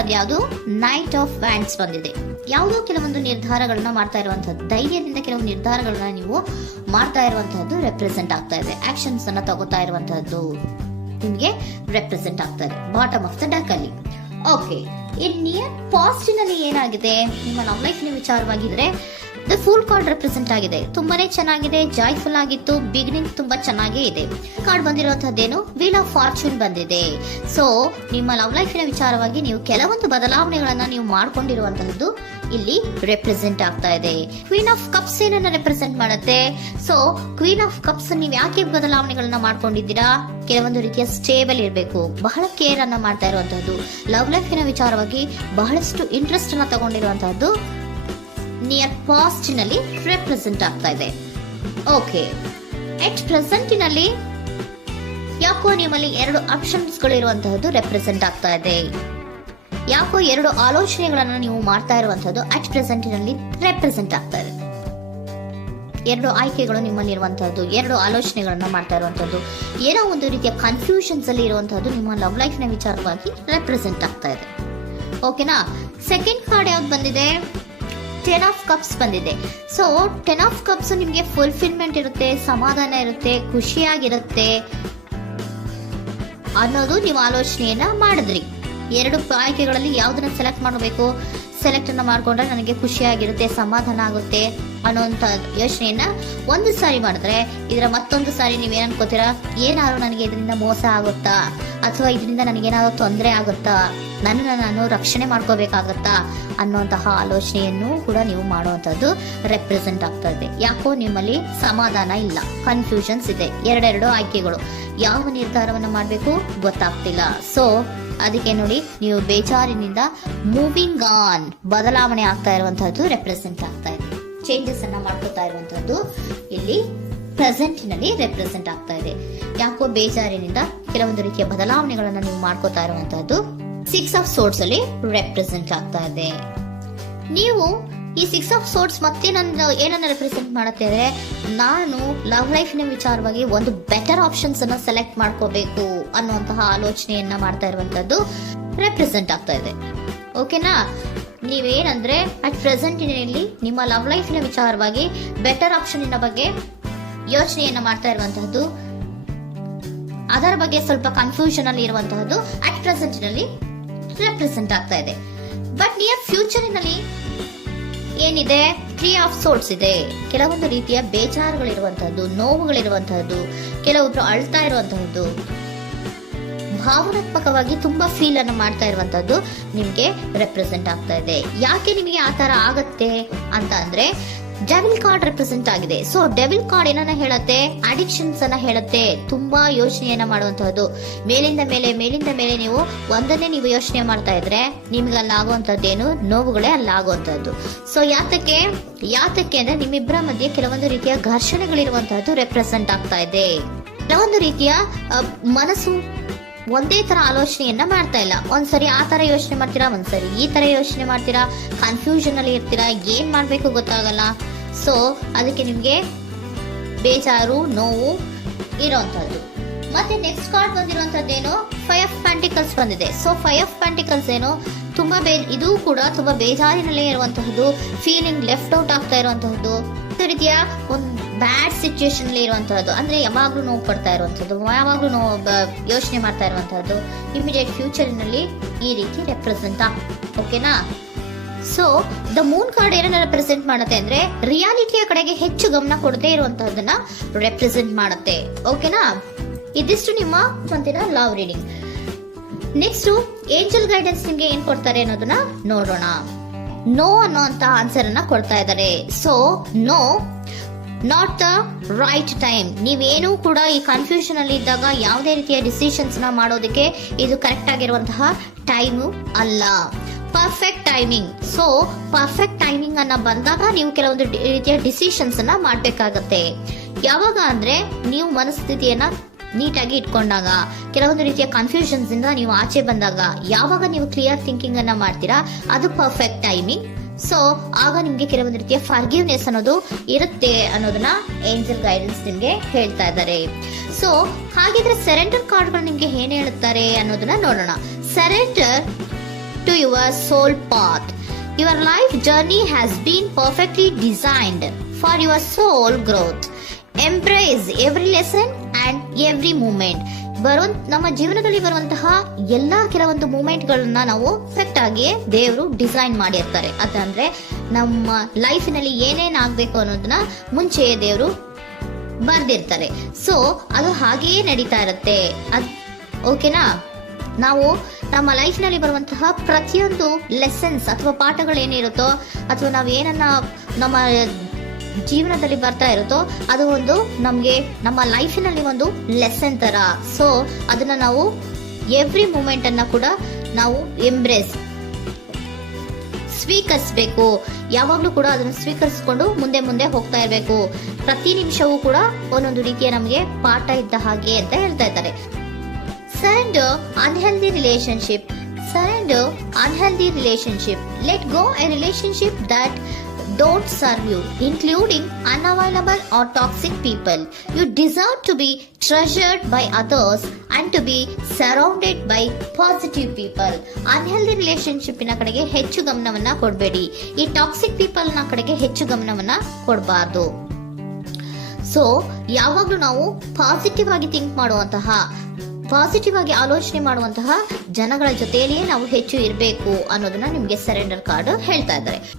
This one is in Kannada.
ಅದು ಯಾವುದು ನೈಟ್ ಆಫ್ ವ್ಯಾಂಡ್ಸ್ ಬಂದಿದೆ. ಯಾವುದೋ ಕೆಲವೊಂದು ನಿರ್ಧಾರಗಳನ್ನ ಮಾಡ್ತಾ ಇರುವಂತಹದ್ದು, ಧೈರ್ಯದಿಂದ ಕೆಲವು ನಿರ್ಧಾರಗಳನ್ನ ನೀವು ಮಾಡ್ತಾ ಇರುವಂತಹದ್ದು ರೆಪ್ರೆಸೆಂಟ್ ಆಗ್ತಾ ಇದೆ. ಆಕ್ಷನ್ಸ್ ಅನ್ನ ತಗೋತಾ ಇರುವಂತಹದ್ದು ನಿಮ್ಗೆ ರೆಪ್ರೆಸೆಂಟ್ ಆಗ್ತಾ ಇದೆ ಬಾಟಮ್ ಆಫ್ ದ ಡೆಕ್ ಅಲ್ಲಿ. ಓಕೆ, ಇನ್ ನಿಯರ್ ಪಾಸಿಟಿವ್ ನಲ್ಲಿ ಏನಾಗಿದೆ, ನಿಮ್ಮ ಲವ್ ಲೈಫ್ ವಿಚಾರವಾಗಿದ್ರೆ ದ ಫೂಲ್ ಕಾರ್ಡ್ ರೆಪ್ರೆಸೆಂಟ್ ಆಗಿದೆ. ತುಂಬಾನೇ ಚೆನ್ನಾಗಿದೆ, ಜಾಯ್ಫುಲ್ ಆಗಿತ್ತು, ಬಿಗಿನಿಂಗ್ ತುಂಬಾ ಚೆನ್ನಾಗೇ ಇದೆ. ಕಾರ್ಡ್ ಬಂದಿರುವಂತಹದ್ದೇನು, ವೀಲ್ ಆಫ್ ಫಾರ್ಚೂನ್ ಬಂದಿದೆ. ಸೊ ನಿಮ್ಮ ಲವ್ ಲೈಫಿನ ವಿಚಾರವಾಗಿ ನೀವು ಕೆಲವೊಂದು ಬದಲಾವಣೆಗಳನ್ನ ನೀವು ಮಾಡ್ಕೊಂಡಿರುವಂತಹದ್ದು ಇಲ್ಲಿ ರೆಪ್ರೆಸೆಂಟ್ ಆಗ್ತಾ ಇದೆ. ಕ್ವೀನ್ ಆಫ್ ಕಪ್ಸ್ ಏನನ್ನ ರೆಪ್ರೆಸೆಂಟ್ ಮಾಡುತ್ತೆ. ಸೊ ಕ್ವೀನ್ ಆಫ್ ಕಪ್ಸ್ ನೀವು ಯಾಕೆ ಬದಲಾವಣೆಗಳನ್ನ ಮಾಡ್ಕೊಂಡಿದ್ದೀರಾ, ಕೆಲವೊಂದು ರೀತಿಯ ಸ್ಟೇಬಲ್ ಇರಬೇಕು, ಬಹಳ ಕೇರ್ ಅನ್ನ ಮಾಡ್ತಾ ಇರುವಂತಹದ್ದು, ಲವ್ ಲೈಫಿನ ವಿಚಾರವಾಗಿ ಬಹಳಷ್ಟು ಇಂಟ್ರೆಸ್ಟ್ ಅನ್ನ ತಗೊಂಡಿರುವಂತಹದ್ದು ನಿಯರ್ ಪಾಸ್ಟ್ ನಲ್ಲಿ ರೆಪ್ರೆಸೆಂಟ್ ಆಗ್ತಾ ಇದೆ. ಓಕೆ, ಎಟ್ ಪ್ರೆಸೆಂಟಿನಲ್ಲಿ ಯಾಕೋ ನಿಮ್ಮಲ್ಲಿ 2 ಆಪ್ಷನ್ಸ್ ಗಳು ಇರುವಂತಹದ್ದು ರೆಪ್ರೆಸೆಂಟ್ ಆಗ್ತಾ ಇದೆ. ಯಾಕೋ 2 ಆಲೋಚನೆಗಳನ್ನ ನೀವು ಮಾಡ್ತಾ ಇರುವಂತಹದ್ದು ಅಟ್ ಪ್ರೆಸೆಂಟಿನಲ್ಲಿ ರೆಪ್ರೆಸೆಂಟ್ ಆಗ್ತಾ ಇದೆ. 2 ಆಯ್ಕೆಗಳು ನಿಮ್ಮಲ್ಲಿ ಇರುವಂತಹದ್ದು, 2 ಆಲೋಚನೆಗಳನ್ನ ಮಾಡ್ತಾ ಇರುವಂತಹದ್ದು, ಏನೋ ಒಂದು ರೀತಿಯ ಕನ್ಫ್ಯೂಷನ್ಸ್ ಅಲ್ಲಿ ಇರುವಂತಹದ್ದು ನಿಮ್ಮ ಲವ್ ಲೈಫ್ ನ ವಿಚಾರವಾಗಿ ರೆಪ್ರೆಸೆಂಟ್ ಆಗ್ತಾ ಇದೆ. ಓಕೆನಾ. ಸೆಕೆಂಡ್ ಕಾರ್ಡ್ ಯಾವ್ದು ಬಂದಿದೆ, 10 ಆಫ್ ಕಪ್ಸ್ ಬಂದಿದೆ. ಸೊ 10 ಆಫ್ ಕಪ್ಸ್ ನಿಮಗೆ ಫುಲ್ಫಿಲ್ಮೆಂಟ್ ಇರುತ್ತೆ, ಸಮಾಧಾನ ಇರುತ್ತೆ, ಖುಷಿಯಾಗಿರುತ್ತೆ ಅನ್ನೋದು ನೀವು ಆಲೋಚನೆಯನ್ನ ಮಾಡಿದ್ರಿ. 2 ಆಯ್ಕೆಗಳಲ್ಲಿ ಯಾವ್ದನ್ನ ಸೆಲೆಕ್ಟ್ ಮಾಡಬೇಕು, ಸೆಲೆಕ್ಟ್ ಅನ್ನ ಮಾಡ್ಕೊಂಡ್ರೆ ನನಗೆ ಖುಷಿಯಾಗಿರುತ್ತೆ, ಸಮಾಧಾನ ಆಗುತ್ತೆ ಅನ್ನೋಂಥ ಯೋಚನೆಯನ್ನ ಒಂದು ಸಾರಿ ಮಾಡಿದ್ರೆ, ಇದರ ಮತ್ತೊಂದು ಸಾರಿ ನೀವೇನ್ ಅನ್ಕೋತೀರಾ, ಏನಾದ್ರು ನನಗೆ ಇದರಿಂದ ಮೋಸ ಆಗುತ್ತಾ, ಅಥವಾ ಇದರಿಂದ ನನಗೇನಾದ್ರು ತೊಂದರೆ ಆಗುತ್ತಾ, ನನ್ನನ್ನು ನಾನು ರಕ್ಷಣೆ ಮಾಡ್ಕೋಬೇಕಾಗತ್ತಾ ಅನ್ನುವಂತಹ ಆಲೋಚನೆಯನ್ನು ಕೂಡ ನೀವು ಮಾಡುವಂತದ್ದು ರೆಪ್ರೆಸೆಂಟ್ ಆಗ್ತಾ ಇದೆ. ಯಾಕೋ ನಿಮ್ಮಲ್ಲಿ ಸಮಾಧಾನ ಇಲ್ಲ, ಕನ್ಫ್ಯೂಷನ್ಸ್ ಇದೆ, 2 ಆಯ್ಕೆಗಳು, ಯಾವ ನಿರ್ಧಾರವನ್ನು ಮಾಡಬೇಕು ಗೊತ್ತಾಗ್ತಿಲ್ಲ. ಸೊ ಅದಕ್ಕೆ ನೋಡಿ, ನೀವು ಬೇಜಾರಿನಿಂದ ಮೂವಿಂಗ್ ಆನ್, ಬದಲಾವಣೆ ಆಗ್ತಾ ಇರುವಂತಹದ್ದು ರೆಪ್ರೆಸೆಂಟ್ ಆಗ್ತಾ ಇದೆ. ಚೇಂಜಸ್ ಅನ್ನ ಮಾಡ್ಕೋತಾ ಇರುವಂತಹದ್ದು ಇಲ್ಲಿ ಪ್ರೆಸೆಂಟ್ ನಲ್ಲಿ ರೆಪ್ರೆಸೆಂಟ್ ಆಗ್ತಾ ಇದೆ. ಯಾಕೋ ಬೇಜಾರಿನಿಂದ ಕೆಲವೊಂದು ರೀತಿಯ ಬದಲಾವಣೆಗಳನ್ನ ನೀವು ಮಾಡ್ಕೋತಾ ಇರುವಂತಹದ್ದು 6 ಆಫ್ ಸೋರ್ಟ್ಸ್ ಅಲ್ಲಿ ರೆಪ್ರೆಸೆಂಟ್ ಆಗ್ತಾ ಇದೆ. ನೀವು ಈ 6 ಆಫ್ ಸೋರ್ಟ್ಸ್ ಮತ್ತೆ ಏನನ್ನ ರೆಪ್ರೆಸೆಂಟ್ ಮಾಡುತ್ತೆ ಅಂದ್ರೆ, ನಾನು ಲವ್ ಲೈಫಿನ ವಿಚಾರವಾಗಿ ಒಂದು ಬೆಟರ್ ಆಪ್ಷನ್ಸ್ ಅನ್ನ ಸೆಲೆಕ್ಟ್ ಮಾಡ್ಕೋಬೇಕು ಅನ್ನುವಂತಹ ಆಲೋಚನೆಯನ್ನ ಮಾಡ್ತಾ ಇರುವಂತದ್ದು ರೆಪ್ರೆಸೆಂಟ್ ಆಗ್ತಾ ಇದೆ. ಓಕೆನಾ. ನೀವೇನಂದ್ರೆ ಅಟ್ ಪ್ರೆಸೆಂಟಿನಲ್ಲಿ ನಿಮ್ಮ ಲವ್ ಲೈಫಿನ ವಿಚಾರವಾಗಿ ಬೆಟರ್ ಆಪ್ಷನ್ ಬಗ್ಗೆ ಯೋಚನೆಯನ್ನ ಮಾಡ್ತಾ ಇರುವಂತಹದ್ದು, ಅದರ ಬಗ್ಗೆ ಸ್ವಲ್ಪ ಕನ್ಫ್ಯೂಷನ್ ಅಲ್ಲಿ ಇರುವಂತಹದ್ದು ಅಟ್ ಪ್ರೆಸೆಂಟಿನಲ್ಲಿ ರೆಪ್ರೆಸೆಂಟ್ ಆಗ್ತಾ ಇದೆ. ಬಟ್ ನಿಯರ್ ಫ್ಯೂಚರಿನಲ್ಲಿ ಏನಿದೆ, 3 ಆಫ್ ಸೋರ್ಟ್ಸ್ ಇದೆ. ಕೆಲವೊಂದು ರೀತಿಯ ಬೇಜಾರುಗಳಿರುವಂತಹದ್ದು, ನೋವುಗಳಿರುವಂತಹದ್ದು, ಕೆಲವೊಬ್ರು ಅಳ್ತಾ ಇರುವಂತಹದ್ದು, ಭಾವನಾತ್ಮಕವಾಗಿ ತುಂಬಾ ಫೀಲ್ ಅನ್ನು ಮಾಡ್ತಾ ಇರುವಂತಹದ್ದು ನಿಮ್ಗೆ ರೆಪ್ರೆಸೆಂಟ್ ಆಗ್ತಾ ಇದೆ. ಯಾಕೆ ನಿಮಗೆ ಆ ತರ ಆಗತ್ತೆ ಅಂತ ಅಂದ್ರೆ, ಡೆವಿಲ್ ಕಾರ್ಡ್ ರೆಪ್ರೆಸೆಂಟ್ ಆಗಿದೆ. ಸೊ ಡೆವಿಲ್ ಕಾರ್ಡ್ ಏನನ್ನ ಹೇಳುತ್ತೆ, ಅಡಿಕ್ಷನ್ಸ್ ಅನ್ನ ಹೇಳುತ್ತೆ, ತುಂಬಾ ಯೋಚನೆಯನ್ನ ಮಾಡುವಂತಹದ್ದು, ಮೇಲಿಂದ ಮೇಲೆ ನೀವು ಒಂದನ್ನೇ ನೀವು ಯೋಚನೆ ಮಾಡ್ತಾ ಇದ್ರೆ ನಿಮ್ಗೆ ಅಲ್ಲಾಗುವಂತದ್ದೇನು, ನೋವುಗಳೇ ಅಲ್ಲಾಗುವಂತಹದ್ದು. ಸೊ ಯಾತಕ್ಕೆ ಅಂದ್ರೆ ನಿಮ್ಮಿಬ್ಬರ ಮಧ್ಯೆ ಕೆಲವೊಂದು ರೀತಿಯ ಘರ್ಷಣೆಗಳಿರುವಂತಹದ್ದು ರೆಪ್ರೆಸೆಂಟ್ ಆಗ್ತಾ ಇದೆ. ಕೆಲವೊಂದು ರೀತಿಯ ಮನಸ್ಸು ಒಂದೇ ತರ ಆಲೋಚನೆಯನ್ನ ಮಾಡ್ತಾ ಇಲ್ಲ. ಒಂದ್ಸರಿ ಆ ತರ ಯೋಚನೆ ಮಾಡ್ತೀರಾ, ಒಂದ್ಸರಿ ಈ ತರ ಯೋಚನೆ ಮಾಡ್ತೀರಾ, ಕನ್ಫ್ಯೂಷನ್ ಅಲ್ಲಿ ಇರ್ತೀರಾ, ಏನ್ ಮಾಡ್ಬೇಕು ಗೊತ್ತಾಗಲ್ಲ. ಸೊ ಅದಕ್ಕೆ ನಿಮ್ಗೆ ಬೇಜಾರು, ನೋವು ಇರೋಂಥದ್ದು. ಮತ್ತೆ ನೆಕ್ಸ್ಟ್ ಕಾರ್ಡ್ ಬಂದಿರುವಂತದ್ದೇನು, 5 ಆಫ್ ಪ್ಯಾಂಟಿಕಲ್ಸ್ ಬಂದಿದೆ. ಸೊ 5 ಆಫ್ ಪ್ಯಾಂಟಿಕಲ್ಸ್ ಏನು, ತುಂಬಾ ಇದು ಕೂಡ ತುಂಬಾ ಬೇಜಾರಿನಲ್ಲೇ ಇರುವಂತಹದ್ದು, ಫೀಲಿಂಗ್ ಲೆಫ್ಟ್ ಔಟ್ ಆಗ್ತಾ ಇರುವಂತಹದ್ದು, ರೀತಿಯ ಒಂದು ಬ್ಯಾಡ್ ಸಿಚುಯೇಷನ್ ಅಲ್ಲಿ ಇರುವಂತಹದ್ದು, ಅಂದ್ರೆ ಯಾವಾಗ್ಲೂ ನೋವು ಪಡ್ತಾ ಇರುವಂತಹದ್ದು, ಯಾವಾಗ್ಲೂ ಯೋಚನೆ ಮಾಡ್ತಾ ಇರುವಂತಹದ್ದು ಇಮಿಡಿಯೇಟ್ ಫ್ಯೂಚರಿನಲ್ಲಿ ಈ ರೀತಿ ರೆಪ್ರೆಸೆಂಟ್ ಓಕೆನಾ. ಸೊ ದ ಮೂನ್ ಕಾರ್ಡ್ ಏನನ್ನ ರೆಪ್ರೆಸೆಂಟ್ ಮಾಡುತ್ತೆ ಅಂದ್ರೆ, ರಿಯಾಲಿಟಿಯ ಕಡೆಗೆ ಹೆಚ್ಚು ಗಮನ ಕೊಡದೇ ಇರುವಂತಹದನ್ನ ರೆಪ್ರೆಸೆಂಟ್ ಮಾಡುತ್ತೆ. ಓಕೆನಾ. ಇದಿಷ್ಟು ನಿಮ್ಮ ಒಂದಿನ love reading. Next angel guidance ನಿಮ್ಗೆ ಏನ್ ಕೊಡ್ತಾರೆ ಅನ್ನೋದನ್ನ ನೋಡೋಣ. ನೋ ಅನ್ನೋಂತ ಆನ್ಸರ್ ಅನ್ನ ಕೊಡ್ತಾ ಇದ್ದಾರೆ. So no, not the right time. ನೀವೇನು ಕೂಡ ಈ ಕನ್ಫ್ಯೂಷನ್ ಅಲ್ಲಿ ಇದ್ದಾಗ ಯಾವುದೇ ರೀತಿಯ ಡಿಸಿಷನ್ಸ್ ನ ಮಾಡೋದಕ್ಕೆ ಇದು ಕರೆಕ್ಟ್ ಆಗಿರುವಂತಹ ಟೈಮು ಅಲ್ಲ. Perfect timing. So perfect timing ಅನ್ನ ಬಂದಾಗ ನೀವು ಕೆಲವೊಂದು ರೀತಿಯ ಡಿಸಿಷನ್ಸ್ ಅನ್ನ ಮಾಡ್ಬೇಕಾಗತ್ತೆ. ಯಾವಾಗ ಅಂದ್ರೆ ನೀವು ಮನಸ್ಥಿತಿಯನ್ನ ನೀಟಾಗಿ ಇಟ್ಕೊಂಡಾಗ, ಕೆಲವೊಂದು ರೀತಿಯ ಕನ್ಫ್ಯೂಷನ್ಸ್ ಇಂದ ನೀವು ಆಚೆ ಬಂದಾಗ, ಯಾವಾಗ ನೀವು ಕ್ಲಿಯರ್ ಥಿಂಕಿಂಗ್ ಅನ್ನ ಮಾಡ್ತೀರಾ ಅದು ಪರ್ಫೆಕ್ಟ್ ಟೈಮಿಂಗ್. ಸೊ ಆಗ ನಿಮ್ಗೆ ಕೆಲವೊಂದು ರೀತಿಯ ಫರ್ಗಿವ್ನೆಸ್ ಅನ್ನೋದು ಇರುತ್ತೆ ಅನ್ನೋದನ್ನ ಏಂಜಲ್ ಗೈಡೆನ್ಸ್ ನಿಮ್ಗೆ ಹೇಳ್ತಾ ಇದ್ದಾರೆ. ಸೊ ಹಾಗಿದ್ರೆ ಸರೆಂಡರ್ ಕಾರ್ಡ್ಗಳು ನಿಮ್ಗೆ ಏನ್ ಹೇಳುತ್ತಾರೆ ಅನ್ನೋದನ್ನ ನೋಡೋಣ. Surrender to your soul path. Your life journey has been perfectly designed for your soul growth. Embrace every lesson and every moment. ನಮ್ಮ ಜೀವನದಲ್ಲಿ ಬರುವಂತಹ ಎಲ್ಲಾ ಕೆಲವೊಂದು ಮೂಮೆಂಟ್ ಗಳನ್ನ ನಾವು ಪರ್ಫೆಕ್ಟ್ ಆಗಿ ದೇವರು ಡಿಸೈನ್ ಮಾಡಿರ್ತಾರೆ. ಅದಂದ್ರೆ ನಮ್ಮ ಲೈಫಿನಲ್ಲಿ ಏನೇನ್ ಆಗ್ಬೇಕು ಅನ್ನೋದನ್ನ ಮುಂಚೆ ದೇವರು ಬರ್ದಿರ್ತಾರೆ. ಸೊ ಅದು ಹಾಗೆಯೇ ನಡೀತಾ ಇರುತ್ತೆ. ಓಕೆನಾ? ನಾವು ನಮ್ಮ ಲೈಫ್ ನಲ್ಲಿ ಬರುವಂತಹ ಪ್ರತಿಯೊಂದು ಲೆಸನ್ಸ್ ಅಥವಾ ಪಾಠಗಳೇನಿರುತ್ತೋ ಅಥವಾ ನಾವ್ ಏನನ್ನ ನಮ್ಮ ಜೀವನದಲ್ಲಿ ಬರ್ತಾ ಇರುತ್ತೋ ಅದು ಒಂದು ನಮ್ಗೆ ನಮ್ಮ ಲೈಫಿನಲ್ಲಿ ಒಂದು ಲೆಸನ್ ತರ. ಸೊ ಅದನ್ನ ನಾವು ಎವ್ರಿ ಮೂಮೆಂಟ್ ಅನ್ನ ಕೂಡ ನಾವು ಸ್ವೀಕರಿಸಬೇಕು. ಯಾವಾಗ್ಲೂ ಕೂಡ ಅದನ್ನು ಸ್ವೀಕರಿಸಿಕೊಂಡು ಮುಂದೆ ಮುಂದೆ ಹೋಗ್ತಾ ಇರಬೇಕು. ಪ್ರತಿ ನಿಮಿಷವೂ ಕೂಡ ಒಂದೊಂದು ರೀತಿಯ ನಮಗೆ ಪಾಠ ಇದ್ದ ಹಾಗೆ ಅಂತ ಹೇಳ್ತಾ ಇದ್ದಾರೆ. Surrender unhealthy relationship. Let go a relationship that don't serve you, including unavailable or toxic people. You deserve to be treasured by others and to be surrounded by positive people. Unhealthy relationship ನ ಕಡೆಗೆ ಹೆಚ್ಚು ಗಮನವನ್ನ ಕೊಡಬೇಡಿ. ಈ ಟಾಕ್ಸಿಕ್ ಪೀಪಲ್ ನ ಕಡೆಗೆ ಹೆಚ್ಚು ಗಮನವನ್ನ ಕೊಡಬಾರ್ದು. ಸೊ ಯಾವಾಗ್ಲೂ ನಾವು ಪಾಸಿಟಿವ್ ಆಗಿ ಥಿಂಕ್ ಮಾಡುವಂತಹ, ಪಾಸಿಟಿವ್ ಆಗಿ ಆಲೋಚನೆ ಮಾಡುವಂತಹ ಜನಗಳ ಜೊತೆಯಲ್ಲಿಯೇ ನಾವು ಹೆಚ್ಚು ಇರಬೇಕು ಅನ್ನೋದನ್ನ ನಿಮ್ಗೆ ಸರೆಂಡರ್ ಕಾರ್ಡ್ ಹೇಳ್ತಾ ಇದ್ದಾರೆ.